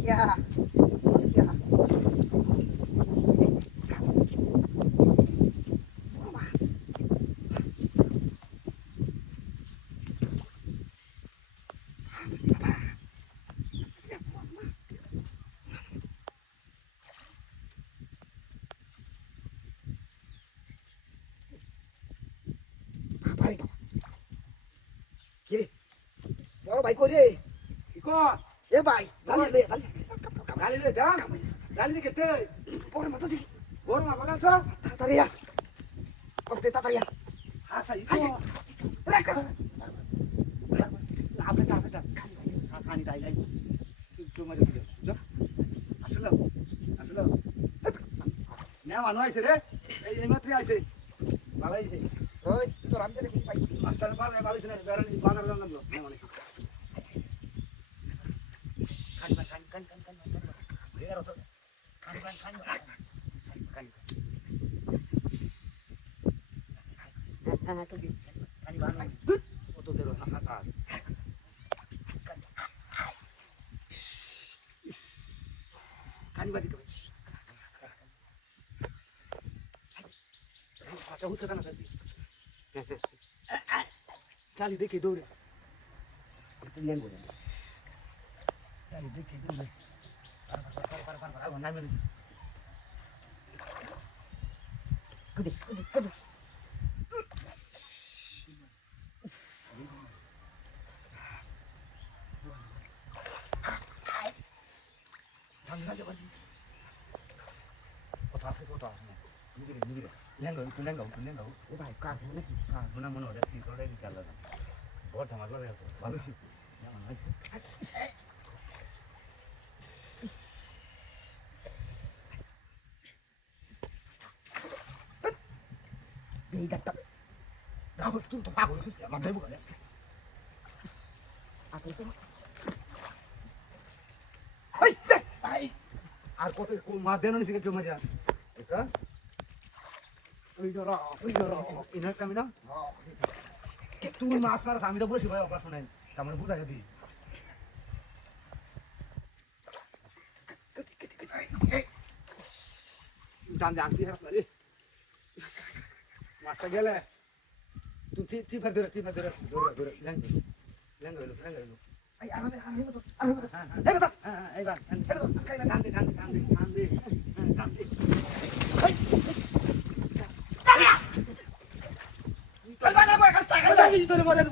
Ya. Ya. Apa itu? Kiri. Bawa baik kau dia. Kos, Ya baik. Tali le, tali. গালি রে দাম, গালি রে কেতে, Pokoknya masa sih. বড় মা বাগান ছস, Tari ya. Kau cerita tari ya. হাসা ইতো, Mereka. আপে তা, খানি তাই লাই, তুই মজা দিও, যা, আসলো, নেওয়া নয়ছে রে, এই মাত্রই আইছে, ভালো আইছে, Oi, itu ramai dari baik. Master বাজার ভালো ছিল, বেরানি বাজার জানলাম লো, নেওয়া নাই, খান, বের হতো, খান, Itu gitu. খানি বানো, কত দেরো হাতা, খানি বাজি তো, আচ্ছা হুসে কানা ফেলতি, চালি দেখে দৌড়ে, Itu yang gue. চালি দেখে দৌড়ে, পার, নামে রয়েছে, Kudu. কথা, নিবিরে, লেঙ্গো, Ya baik, kau mana? মনে হয় সি করে দিতে লাগে, বড় ধামাকা লাগে, ভালো শীত, যেমন হয়েছে, Beda tak. গাবো তুই তো পাগল হয়েছিস, আমার যাইব কেন, Apa itu? এই, আর কত মা দেন নিছে কেউ মারিয়া, এসা, ওই ধরো, ইনার কামি না, তুই মাছ মারাস আমি তো বসি ভাই অপার শোনাই, তার বুঝাই দিই, টান দে আনতে হারাস না রে, মাছটা গেলে, তুই টিপা ধরে, লেঙ্গো এলো, Ay, ano itu? এইবার, টান দে, Ay, mana boleh kasar? তোর মজা